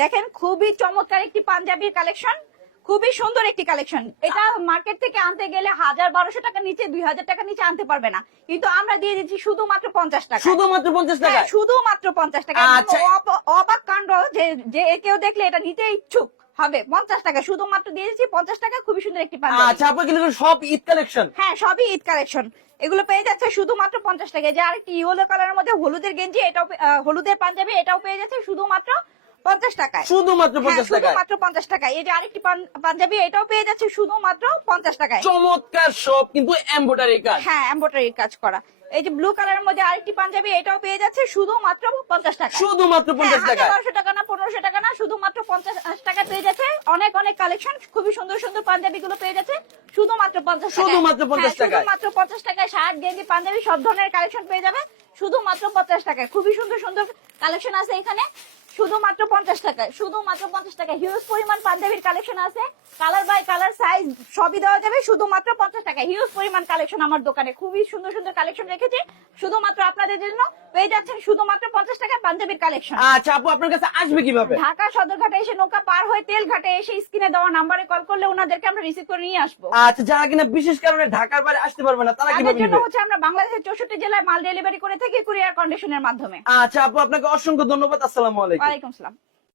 দেখেন খুবই চমৎকার একটি পাঞ্জাবির কালেকশন, খুবই সুন্দর একটি কালেকশন। এটা মার্কেট থেকে আনতে গেলে 1000-1200 টাকা নিচে, 2000 টাকা নিচে আনতে পারবে না, কিন্তু আমরা দিয়ে দিচ্ছি শুধুমাত্র 50 টাকা। শুধুমাত্র 50 টাকা? হ্যাঁ, শুধুমাত্র 50 টাকা। আচ্ছা। অবাক কাণ্ড যে কেউ দেখলে এটা নিতে ইচ্ছুক হবে। 50 টাকা শুধুমাত্র দিয়ে দিচ্ছি, 50 টাকা। খুবই সুন্দর একটি পাঞ্জাবি। আচ্ছা, আপনার কিন্তু সব ঈদ কালেকশন? হ্যাঁ, সবই ঈদ কালেকশন। এগুলো পেয়ে যাচ্ছে শুধুমাত্র 50 টাকায়। যে আরেকটি ইয়েলো কালারের মধ্যে হলুদের গেঞ্জি, এটাও হলুদের পাঞ্জাবি, এটাও পেয়ে যাচ্ছে শুধুমাত্র 50 টাকায়। শুধুমাত্র 50 টাকায়? শুধুমাত্র 50 টাকায়। এই যে আরেকটি পাঞ্জাবি, এটাও পেয়ে যাচ্ছে শুধুমাত্র 50 টাকায়। চমৎকার, সব কিন্তু এমব্রয়ডারি কাজ। হ্যাঁ, এমব্রয়ডারি কাজ করা। এই যে ব্লু কালারের মধ্যে আরেকটি পাঞ্জাবি, এটাও পেয়ে যাচ্ছে শুধুমাত্র 50 টাকা। শুধুমাত্র 50 টাকা? 1200 টাকা না, 1500 টাকা না, শুধুমাত্র 50 টাকা পেয়ে যাচ্ছে। অনেক অনেক কালেকশন, খুবই সুন্দর সুন্দর পাঞ্জাবি গুলো পেয়ে যাচ্ছে শুধুমাত্র 50 টাকা। শুধুমাত্র 50 টাকায়? শুধুমাত্র 50 টাকায় শার্ট, গেঞ্জি, পাঞ্জাবি সব ধরনের কালেকশন পেয়ে যাবে শুধুমাত্র 50 টাকায়। খুবই সুন্দর সুন্দর কালেকশন আছে এখানে শুধুমাত্র 50 টাকায়। শুধুমাত্র 50 টাকায় হিউজ পরিমাণ পাঞ্জাবির কালেকশন আছে। কালার বাই কালার, সাইজ সবই দেওয়া যাবে শুধুমাত্র 50 টাকায়। হিউজ পরিমাণ কালেকশন আমার দোকানে, খুবই সুন্দর সুন্দর কালেকশন রেখেছি শুধুমাত্র আপনাদের জন্য। পেয়ে যাচ্ছেন শুধুমাত্র 50 টাকায় পাঞ্জাবির কালেকশন। আচ্ছা আপু, আপনার কাছে আসবে কিভাবে? ঢাকা সদরঘাটে এসে নৌকা পার হয়ে তেলঘাটে এসে স্ক্রিনে দেওয়া নাম্বারে কল করলে ওনাদেরকে আমরা রিসিভ করে নিয়ে আসবো। আচ্ছা, যারা কিনা বিশেষ কারণে ঢাকার বাইরে আসতে পারবে না, তারা তাদের কিভাবে জন্য নেবে? হচ্ছে আমরা বাংলাদেশের 64 জেলায় মাল ডেলিভারি করে থাকি কুরিয়ার কন্ডিশনের মাধ্যমে। আচ্ছা আপু, আপনাকে অসংখ্য ধন্যবাদ। আসসালামু আলাইকুম। ওয়ালাইকুম আসসালাম।